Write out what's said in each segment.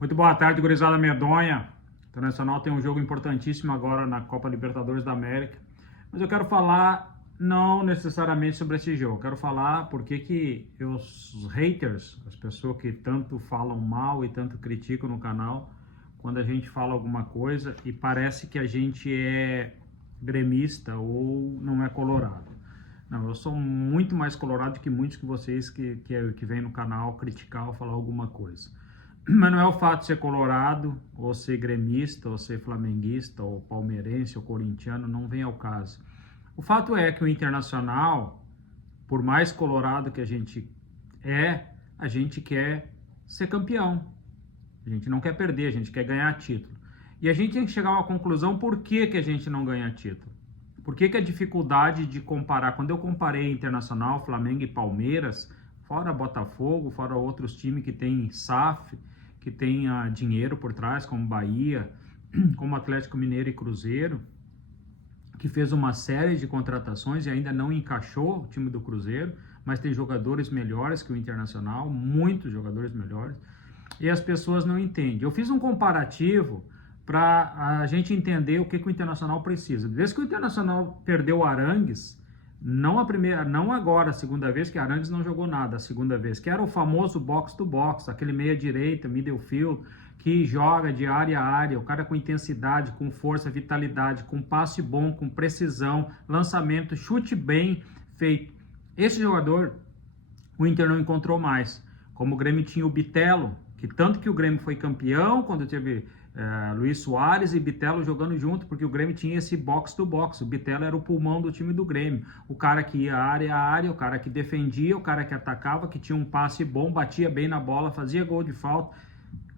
Muito boa tarde, gurizada medonha. O Internacional tem um jogo importantíssimo agora na Copa Libertadores da América. Mas eu quero falar não necessariamente sobre esse jogo. Eu quero falar porque que os haters, as pessoas que tanto falam mal e tanto criticam no canal, quando a gente fala alguma coisa e parece que a gente é gremista ou não é colorado. Não, eu sou muito mais colorado que muitos de vocês que vêm no canal criticar ou falar alguma coisa. Mas não é o fato de ser colorado, ou ser gremista, ou ser flamenguista, ou palmeirense, ou corintiano, não vem ao caso. O fato é que o Internacional, por mais colorado que a gente quer ser campeão. A gente não quer perder, a gente quer ganhar título. E a gente tem que chegar a uma conclusão por que a gente não ganha título. Por que a dificuldade de comparar? Quando eu comparei Internacional, Flamengo e Palmeiras, fora Botafogo, fora outros times que têm SAF, que tem dinheiro por trás, como Bahia, como Atlético Mineiro e Cruzeiro, que fez uma série de contratações e ainda não encaixou o time do Cruzeiro, mas tem jogadores melhores que o Internacional, muitos jogadores melhores, e as pessoas não entendem. Eu fiz um comparativo para a gente entender o que o Internacional precisa. Desde que o Internacional perdeu o Arangues, não agora, a segunda vez, que Arangues não jogou nada, a segunda vez, que era o famoso box-to-box, aquele meia-direita, middle field, que joga de área a área, o cara com intensidade, com força, vitalidade, com passe bom, com precisão, lançamento, chute bem feito. Esse jogador, o Inter não encontrou mais. Como o Grêmio tinha o Bitelo, que tanto que o Grêmio foi campeão quando teve Luiz Soares e Bitelo jogando junto, porque o Grêmio tinha esse box-to-box. O Bitelo era o pulmão do time do Grêmio. O cara que ia área a área, o cara que defendia, o cara que atacava, que tinha um passe bom, batia bem na bola, fazia gol de falta.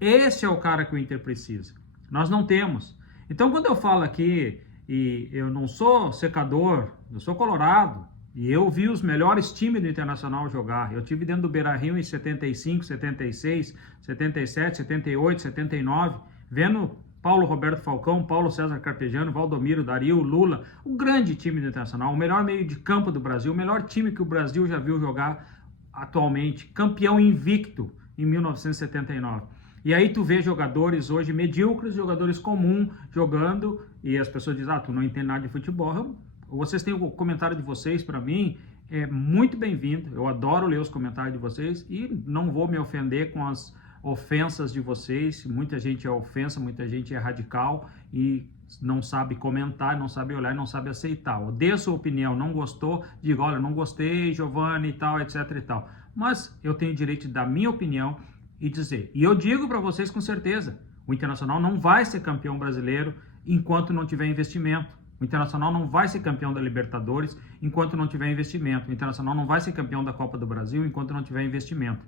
Esse é o cara que o Inter precisa. Nós não temos. Então, quando eu falo aqui, e eu não sou secador, eu sou colorado, e eu vi os melhores times do Internacional jogar. Eu tive dentro do Beira-Rio em 75, 76, 77, 78, 79, vendo Paulo Roberto Falcão, Paulo César Carpegiani, Valdomiro, Dario, Lula, o grande time do Internacional, o melhor meio de campo do Brasil, o melhor time que o Brasil já viu jogar atualmente, campeão invicto em 1979. E aí tu vê jogadores hoje medíocres, jogadores comuns jogando, e as pessoas dizem, tu não entende nada de futebol. Vocês têm o comentário de vocês para mim, é muito bem-vindo, eu adoro ler os comentários de vocês e não vou me ofender com as ofensas de vocês. Muita gente é ofensa, muita gente é radical e não sabe comentar, não sabe olhar, não sabe aceitar. Odeia a sua opinião, não gostou, diga, olha, não gostei, Giovanni e tal, etc e tal. Mas eu tenho o direito de dar minha opinião e dizer. E eu digo para vocês com certeza, o Internacional não vai ser campeão brasileiro enquanto não tiver investimento. O Internacional não vai ser campeão da Libertadores enquanto não tiver investimento. O Internacional não vai ser campeão da Copa do Brasil enquanto não tiver investimento.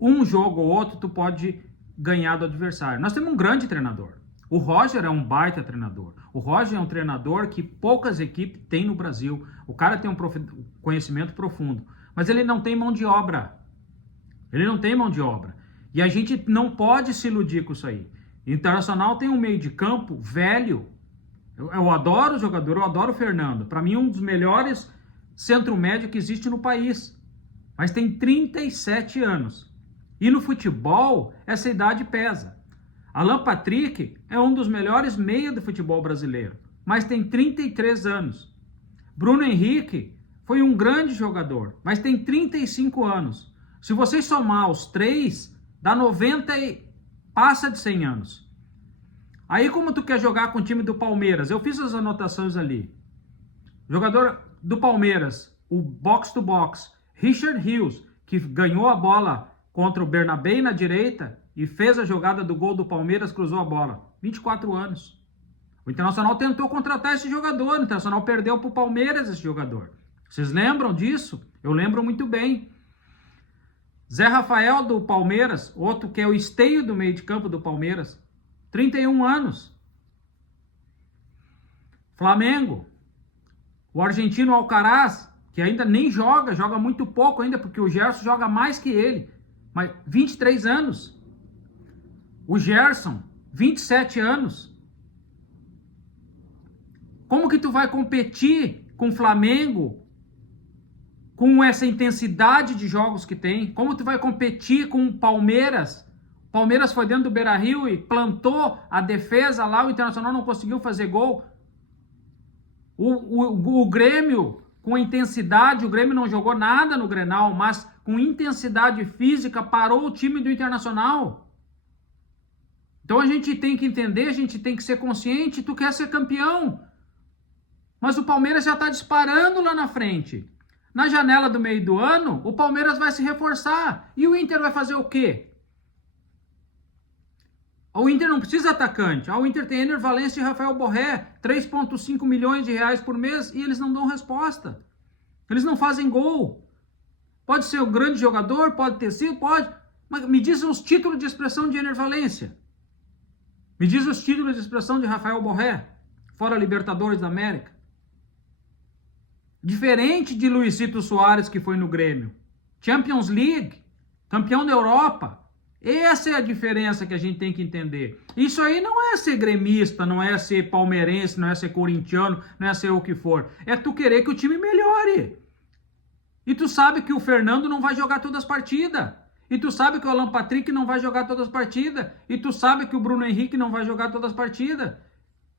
Um jogo ou outro tu pode ganhar do adversário. Nós temos um grande treinador. O Roger é um baita treinador. O Roger é um treinador que poucas equipes têm no Brasil. O cara tem um conhecimento profundo. Mas ele não tem mão de obra. Ele não tem mão de obra. E a gente não pode se iludir com isso aí. O Internacional tem um meio de campo velho. Eu adoro o jogador, eu adoro o Fernando. Para mim, um dos melhores centro-médio que existe no país. Mas tem 37 anos. E no futebol, essa idade pesa. Alan Patrick é um dos melhores meias do futebol brasileiro. Mas tem 33 anos. Bruno Henrique foi um grande jogador. Mas tem 35 anos. Se vocês somar os três, dá 90 e passa de 100 anos. Aí como tu quer jogar com o time do Palmeiras? Eu fiz as anotações ali. Jogador do Palmeiras, o box-to-box, Richard Rios, que ganhou a bola contra o Bernabé na direita e fez a jogada do gol do Palmeiras, cruzou a bola. 24 anos. O Internacional tentou contratar esse jogador, o Internacional perdeu para o Palmeiras esse jogador. Vocês lembram disso? Eu lembro muito bem. Zé Rafael do Palmeiras, outro que é o esteio do meio de campo do Palmeiras, 31 anos. Flamengo, o argentino Alcaraz, que ainda nem joga muito pouco ainda, porque o Gerson joga mais que ele, mas 23 anos. O Gerson, 27 anos. Como que tu vai competir com o Flamengo, com essa intensidade de jogos que tem? Como tu vai competir com o Palmeiras, Palmeiras foi dentro do Beira-Rio e plantou a defesa lá, o Internacional não conseguiu fazer gol. O Grêmio, com intensidade, o Grêmio não jogou nada no Grenal, mas com intensidade física parou o time do Internacional. Então a gente tem que entender, a gente tem que ser consciente, tu quer ser campeão. Mas o Palmeiras já está disparando lá na frente. Na janela do meio do ano, o Palmeiras vai se reforçar. E o Inter vai fazer o quê? O Inter não precisa de atacante. O Inter tem Ener Valencia e Rafael Borré, 3,5 milhões de reais por mês, e eles não dão resposta. Eles não fazem gol. Pode ser um grande jogador, pode ter sido, pode. Mas me diz os títulos de expressão de Ener Valencia. Me diz os títulos de expressão de Rafael Borré, fora Libertadores da América. Diferente de Luizito Soares, que foi no Grêmio. Champions League, campeão da Europa. Essa é a diferença que a gente tem que entender. Isso aí não é ser gremista, não é ser palmeirense, não é ser corintiano, não é ser o que for. É tu querer que o time melhore. E tu sabe que o Fernando não vai jogar todas as partidas. E tu sabe que o Alan Patrick não vai jogar todas as partidas. E tu sabe que o Bruno Henrique não vai jogar todas as partidas.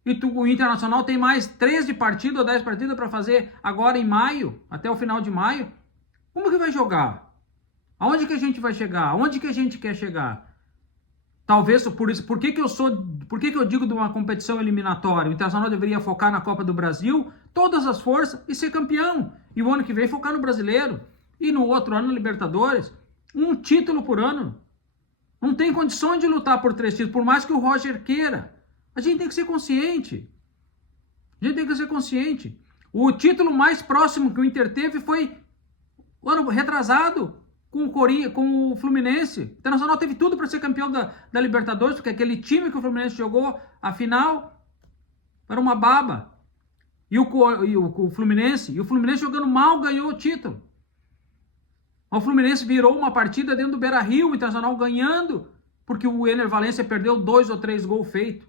E o Internacional tem mais 13 partidas ou 10 partidas para fazer agora em maio, até o final de maio. Como que vai jogar? Aonde que a gente vai chegar? Aonde que a gente quer chegar? Talvez por isso. Por que que eu digo de uma competição eliminatória? O Internacional deveria focar na Copa do Brasil, todas as forças e ser campeão. E o ano que vem focar no Brasileiro. E no outro ano, no Libertadores. Um título por ano. Não tem condições de lutar por 3 títulos, por mais que o Roger queira. A gente tem que ser consciente. A gente tem que ser consciente. O título mais próximo que o Inter teve foi o ano retrasado com o Fluminense. O Internacional teve tudo para ser campeão da Libertadores, porque aquele time que o Fluminense jogou, a final, era uma baba. E o Fluminense jogando mal ganhou o título. O Fluminense virou uma partida dentro do Beira-Rio, o Internacional ganhando, porque o Ener Valencia perdeu 2 ou 3 gols feitos.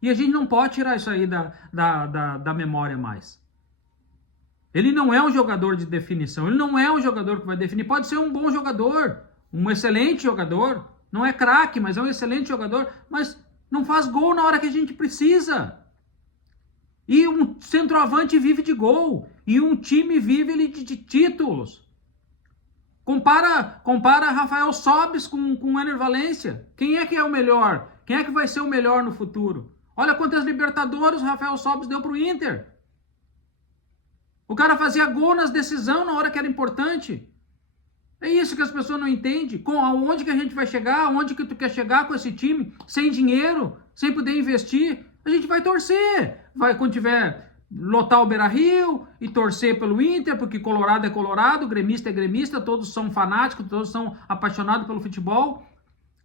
E a gente não pode tirar isso aí da memória mais. Ele não é um jogador de definição, ele não é um jogador que vai definir. Pode ser um bom jogador, um excelente jogador, não é craque, mas é um excelente jogador, mas não faz gol na hora que a gente precisa. E um centroavante vive de gol, e um time vive de títulos. Compara Rafael Sobis com o Ener Valencia. Quem é que é o melhor? Quem é que vai ser o melhor no futuro? Olha quantas Libertadores o Rafael Sobis deu pro Inter. O cara fazia gol nas decisões na hora que era importante. É isso que as pessoas não entendem. Aonde que a gente vai chegar? Aonde que tu quer chegar com esse time? Sem dinheiro, sem poder investir. A gente vai torcer. Vai, quando tiver, lotar o Beira-Rio e torcer pelo Inter, porque Colorado é Colorado, gremista é gremista, todos são fanáticos, todos são apaixonados pelo futebol.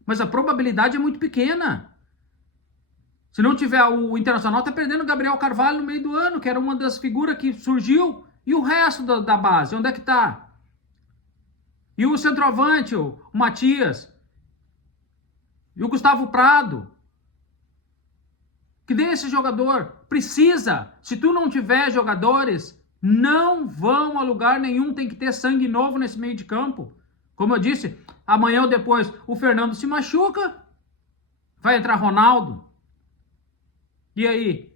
Mas a probabilidade é muito pequena. Se não tiver, o Internacional tá perdendo o Gabriel Carvalho no meio do ano, que era uma das figuras que surgiu. E o resto da base, onde é que tá? E o centroavante, o Matias. E o Gustavo Prado. Que nem esse jogador. Precisa. Se tu não tiver jogadores, não vão a lugar nenhum. Tem que ter sangue novo nesse meio de campo. Como eu disse, amanhã ou depois o Fernando se machuca. Vai entrar Ronaldo. E aí?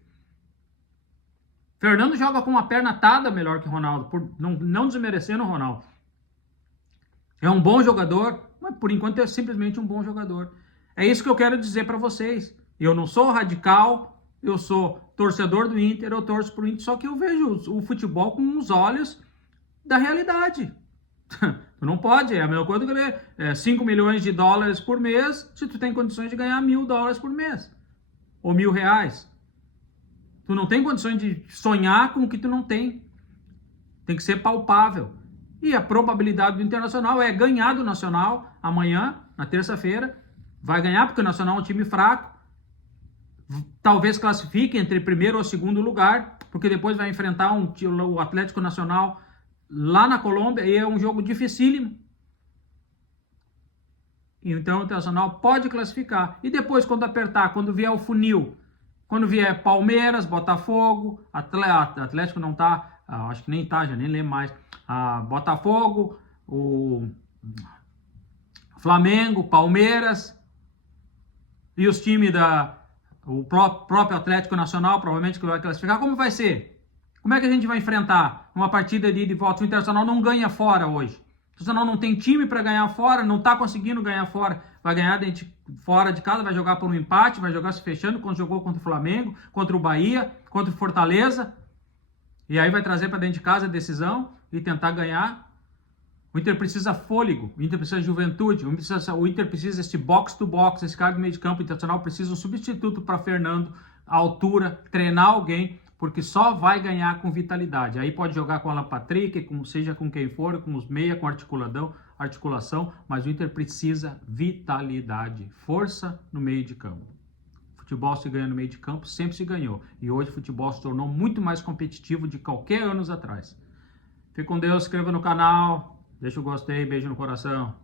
Fernando joga com uma perna atada melhor que Ronaldo, não desmerecendo o Ronaldo. É um bom jogador, mas por enquanto é simplesmente um bom jogador. É isso que eu quero dizer para vocês. Eu não sou radical, eu sou torcedor do Inter, eu torço pro Inter, só que eu vejo o futebol com os olhos da realidade. Tu não pode, é a mesma coisa que 5 milhões de dólares por mês, se tu tem condições de ganhar $1.000 por mês. Ou R$1.000. Tu não tem condições de sonhar com o que tu não tem. Tem que ser palpável. E a probabilidade do Internacional é ganhar do Nacional amanhã, na terça-feira. Vai ganhar porque o Nacional é um time fraco. Talvez classifique entre primeiro ou segundo lugar, porque depois vai enfrentar o Atlético Nacional lá na Colômbia e é um jogo dificílimo. Então o Internacional pode classificar. E depois, quando apertar, quando vier o funil, quando vier Palmeiras, Botafogo, Atlético não tá, acho que nem tá, já nem lembro mais. Botafogo, o Flamengo, Palmeiras, E os times o próprio Atlético Nacional, provavelmente que vai classificar, como vai ser? Como é que a gente vai enfrentar uma partida de ida e volta? O Internacional não ganha fora hoje. O Internacional não tem time para ganhar fora, não está conseguindo ganhar fora. Vai ganhar fora de casa, vai jogar por um empate, vai jogar se fechando, quando jogou contra o Flamengo, contra o Bahia, contra o Fortaleza. E aí vai trazer para dentro de casa a decisão e tentar ganhar. O Inter precisa fôlego, o Inter precisa de juventude, o Inter precisa desse box-to-box, esse cara do meio de campo. O Internacional precisa um substituto para Fernando, à altura, treinar alguém, porque só vai ganhar com vitalidade. Aí pode jogar com o Alan Patrick, seja com quem for, com os meia, com articulação, mas o Inter precisa vitalidade, força no meio de campo. Futebol se ganha no meio de campo, sempre se ganhou. E hoje o futebol se tornou muito mais competitivo de qualquer anos atrás. Fique com Deus, se inscreva no canal, deixa o gostei, beijo no coração.